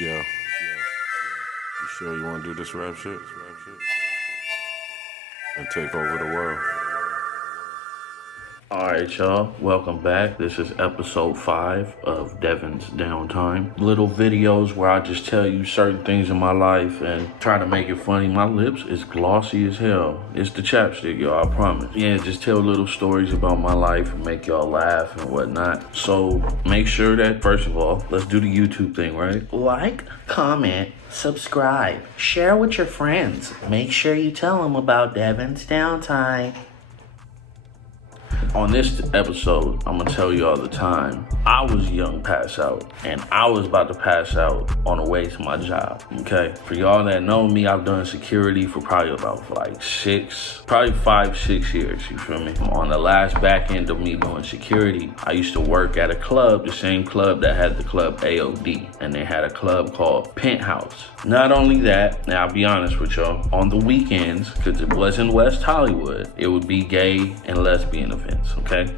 Yeah. You sure you want to do this rap shit? And take over the world? Alright, y'all, welcome back. This is episode 5 of Devin's Downtime. Little videos where I just tell you certain things in my life and try to make it funny. My lips is glossy as hell. It's the chapstick, y'all, I promise. Yeah, just tell little stories about my life and make y'all laugh and whatnot. So make sure that, first of all, let's do the YouTube thing, right? Like, comment, subscribe, share with your friends. Make sure you tell them about Devin's Downtime. On this episode, I'm gonna tell you all the time, I was young pass out, and I was about to pass out on the way to my job, okay? For y'all that know me, I've done security for probably about 5-6 years, you feel me? On the last back end of me doing security, I used to work at a club, the same club that had the club AOD, and they had a club called Penthouse. Not only that, now I'll be honest with y'all, on the weekends, because it was in West Hollywood, it would be gay and lesbian events, okay?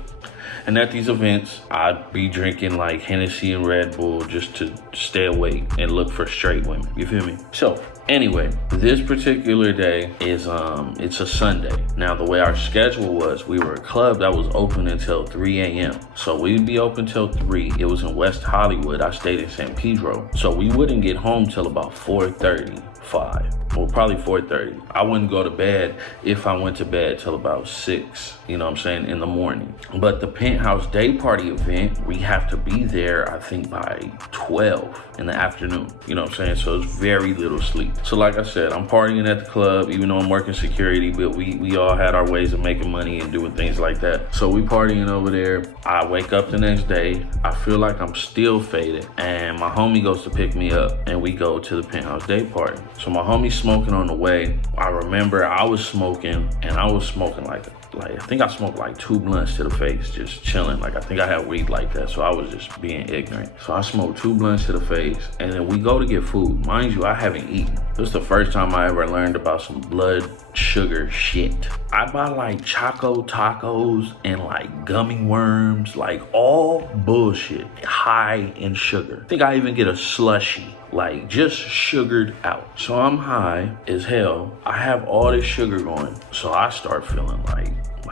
And at these events, I'd be drinking like Hennessy and Red Bull just to stay awake and look for straight women, you feel me? So, anyway, this particular day is, it's a Sunday. Now, the way our schedule was, we were a club that was open until 3 a.m. So we'd be open till 3. It was in West Hollywood. I stayed in San Pedro. So we wouldn't get home till about 4:30, 5. Well, probably 4:30. I wouldn't go to bed if I went to bed till about 6, you know what I'm saying, in the morning. But the Penthouse Day Party event, we have to be there, I think, by 12 in the afternoon, you know what I'm saying? So it's very little sleep. So like I said, I'm partying at the club, even though I'm working security, but we all had our ways of making money and doing things like that. So we partying over there. I wake up the next day. I feel like I'm still faded. And my homie goes to pick me up and we go to the Penthouse Day Party. So my homie's smoking on the way. I remember I was smoking and I was smoking like I think I smoked like 2 blunts to the face, just chilling. Like I think I had weed like that, so I was just being ignorant. So I smoked 2 blunts to the face, and then we go to get food. Mind you, I haven't eaten. This is the first time I ever learned about some blood sugar shit. I buy like Choco Tacos and like gummy worms, like all bullshit, high in sugar. I think I even get a slushie, like just sugared out. So I'm high as hell. I have all this sugar going. So I start feeling like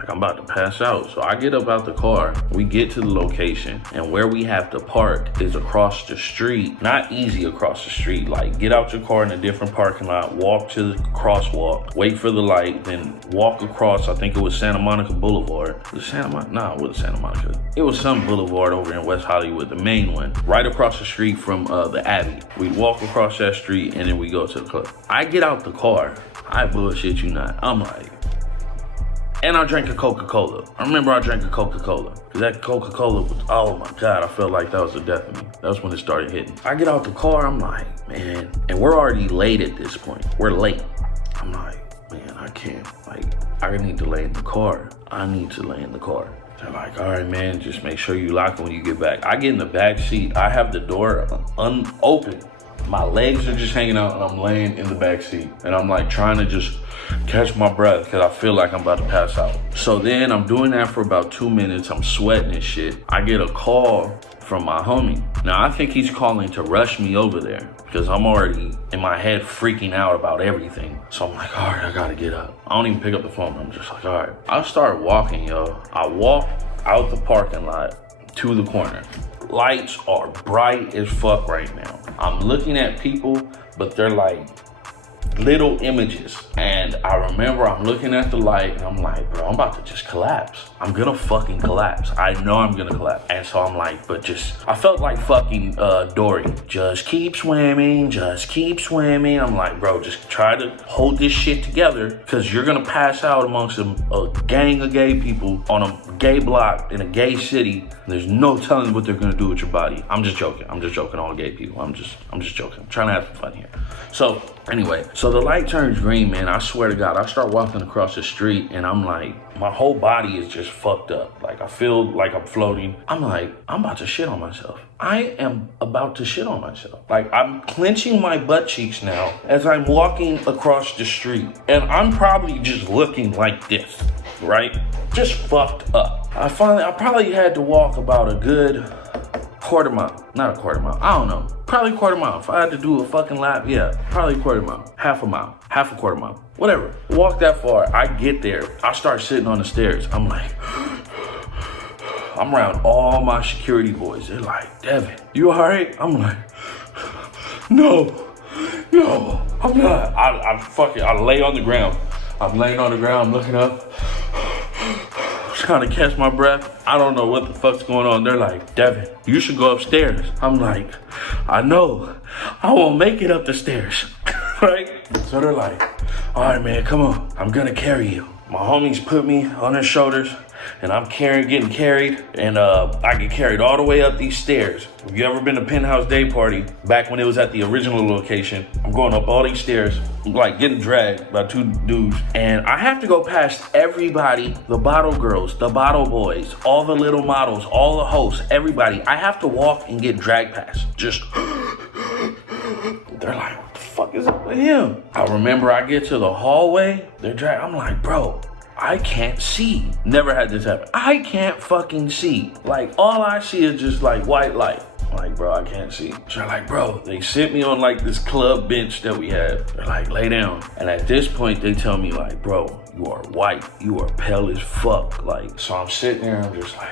I'm about to pass out. So I get up out the car, we get to the location, and where we have to park is across the street. Not easy across the street, like get out your car in a different parking lot, walk to the crosswalk, wait for the light, then walk across, I think it was Santa Monica Boulevard. Was it Santa Monica? No, it wasn't Santa Monica. It was some boulevard over in West Hollywood, the main one, right across the street from the Abbey. We walk across that street and then we go to the club. I get out the car, I bullshit you not, I'm like, and I drank a Coca-Cola. I remember I drank a Coca-Cola. Cause that Coca-Cola was, oh my God, I felt like that was the death of me. That was when it started hitting. I get out the car, I'm like, man, and we're already late at this point. We're late. I'm like, man, I can't, like, I need to lay in the car. I need to lay in the car. They're like, all right, man, just make sure you lock it when you get back. I get in the back seat. I have the door unopened. My legs are just hanging out and I'm laying in the back seat. And I'm like trying to just catch my breath because I feel like I'm about to pass out. So then I'm doing that for about 2 minutes. I'm sweating and shit. I get a call from my homie. Now I think he's calling to rush me over there because I'm already in my head freaking out about everything. So I'm like, all right, I gotta get up. I don't even pick up the phone. I'm just like, all right. I start walking, yo. I walk out the parking lot to the corner. Lights are bright as fuck right now. I'm looking at people, but they're like little images. And I remember I'm looking at the light and I'm like, bro, I'm about to just collapse. I'm gonna fucking collapse. I know I'm gonna collapse. And so I'm like, but just, I felt like fucking Dory. Just keep swimming, just keep swimming. I'm like, bro, just try to hold this shit together because you're gonna pass out amongst a gang of gay people on a gay block in a gay city. There's no telling what they're gonna do with your body. I'm just joking. I'm just joking, all gay people. I'm just joking. I'm trying to have some fun here. So anyway, so the light turns green, man. I swear to God, I start walking across the street and I'm like, my whole body is just fucked up. Like I feel like I'm floating. I'm like, I'm about to shit on myself. I am about to shit on myself. Like I'm clenching my butt cheeks now as I'm walking across the street. And I'm probably just looking like this, right? Just fucked up. I probably had to walk about a good quarter mile. Not a quarter mile. I don't know. Probably quarter mile. If I had to do a fucking lap, yeah, probably quarter mile. Half a mile. Half a quarter mile. Whatever. Walk that far. I get there. I start sitting on the stairs. I'm like, I'm around all my security boys. They're like, Devin, you all right? I'm like, no, I'm not. I lay on the ground. I'm laying on the ground, I'm looking up, trying to catch my breath. I don't know what the fuck's going on. They're like, Devin, you should go upstairs. I'm like, I know, I won't make it up the stairs, right? So they're like, all right, man, come on, I'm gonna carry you. My homies put me on their shoulders, and I'm getting carried, and I get carried all the way up these stairs. If you ever been to Penthouse Day Party, back when it was at the original location, I'm going up all these stairs, like getting dragged by two dudes, and I have to go past everybody, the bottle girls, the bottle boys, all the little models, all the hosts, everybody. I have to walk and get dragged past. Just, they're like, what the fuck is up with him? I remember I get to the hallway, they're dragged, I'm like, bro, I can't see. Never had this happen. I can't fucking see. Like, all I see is just like white light. I'm like, bro, I can't see. So they're like, bro, they sit me on like this club bench that we have. They're like, lay down. And at this point, they tell me like, bro, you are white. You are pale as fuck. Like, so I'm sitting there, I'm just like,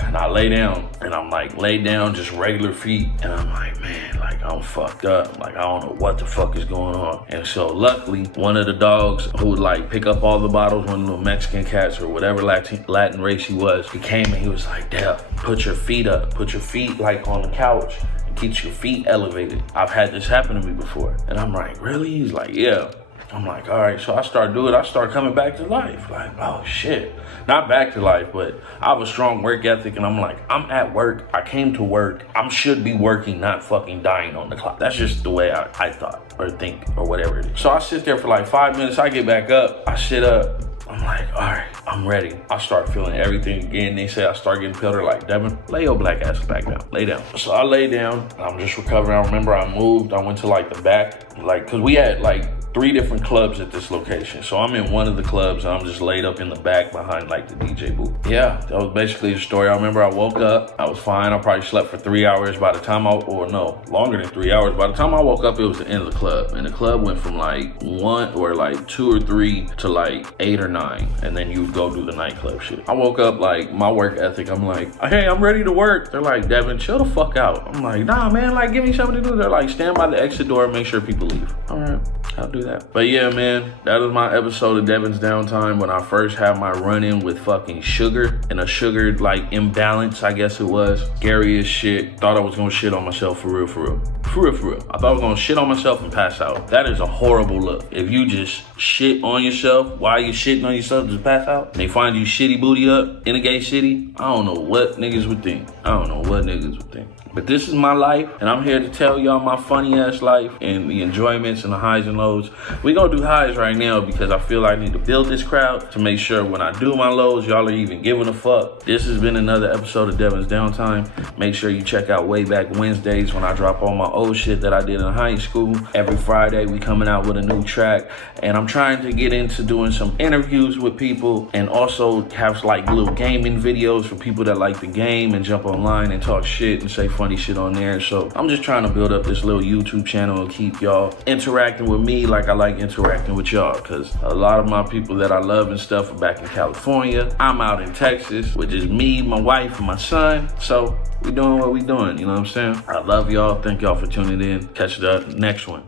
and I lay down, and I'm like, lay down, just regular feet. And I'm like, man, like, I'm fucked up. Like, I don't know what the fuck is going on. And so luckily, one of the dogs who would like pick up all the bottles, one of the Mexican cats or whatever Latin race he was, he came and he was like, Dev, put your feet up. Put your feet like on the couch. And keep your feet elevated. I've had this happen to me before. And I'm like, really? He's like, yeah. I'm like, all right, so I start doing it. I start coming back to life. Like, oh shit. Not back to life, but I have a strong work ethic, and I'm like, I'm at work. I came to work. I should be working, not fucking dying on the clock. That's just the way I thought or think or whatever it is. So I sit there for like 5 minutes. I get back up. I sit up. I'm like, all right, I'm ready. I start feeling everything again. They say I start getting pillar like, Devin, lay your black ass back down. Lay down. So I lay down. I'm just recovering. I remember I moved. I went to like the back, like, cause we had like 3 different clubs at this location. So I'm in one of the clubs and I'm just laid up in the back behind like the DJ booth. Yeah, that was basically the story. I remember I woke up, I was fine. I probably slept for 3 hours by the time longer than 3 hours. By the time I woke up, it was the end of the club. And the club went from like 1 or like 2 or 3 to like 8 or 9. And then you would go do the nightclub shit. I woke up like my work ethic. I'm like, hey, I'm ready to work. They're like, Devin, chill the fuck out. I'm like, nah, man, like give me something to do. They're like, stand by the exit door and make sure people leave. All right, I'll do that. But yeah, man, that was my episode of Devin's Downtime when I first had my run-in with fucking sugar and a sugar like imbalance, I guess it was. Scary as shit. Thought I was gonna shit on myself for real. I thought I was gonna shit on myself and pass out. That is a horrible look. If you just shit on yourself while you shitting on yourself, just pass out, and they find you shitty booty up in a gay city, I don't know what niggas would think. But this is my life, and I'm here to tell y'all my funny ass life and the enjoyments and the highs and lows. We gonna do highs right now because I feel I need to build this crowd to make sure when I do my lows, y'all are even giving a fuck. This has been another episode of Devin's Downtime. Make sure you check out Way Back Wednesdays when I drop all my old shit that I did in high school. Every Friday, we coming out with a new track, and I'm trying to get into doing some interviews with people and also have like little gaming videos for people that like the game and jump online and talk shit and say funny shit on there. So I'm just trying to build up this little YouTube channel and keep y'all interacting with me like I like interacting with y'all, because a lot of my people that I love and stuff are back in California. I'm out in Texas, which is me, my wife, and my son. So we doing what we doing, you know what I'm saying? I love y'all. Thank y'all for tuning in. Catch the next one.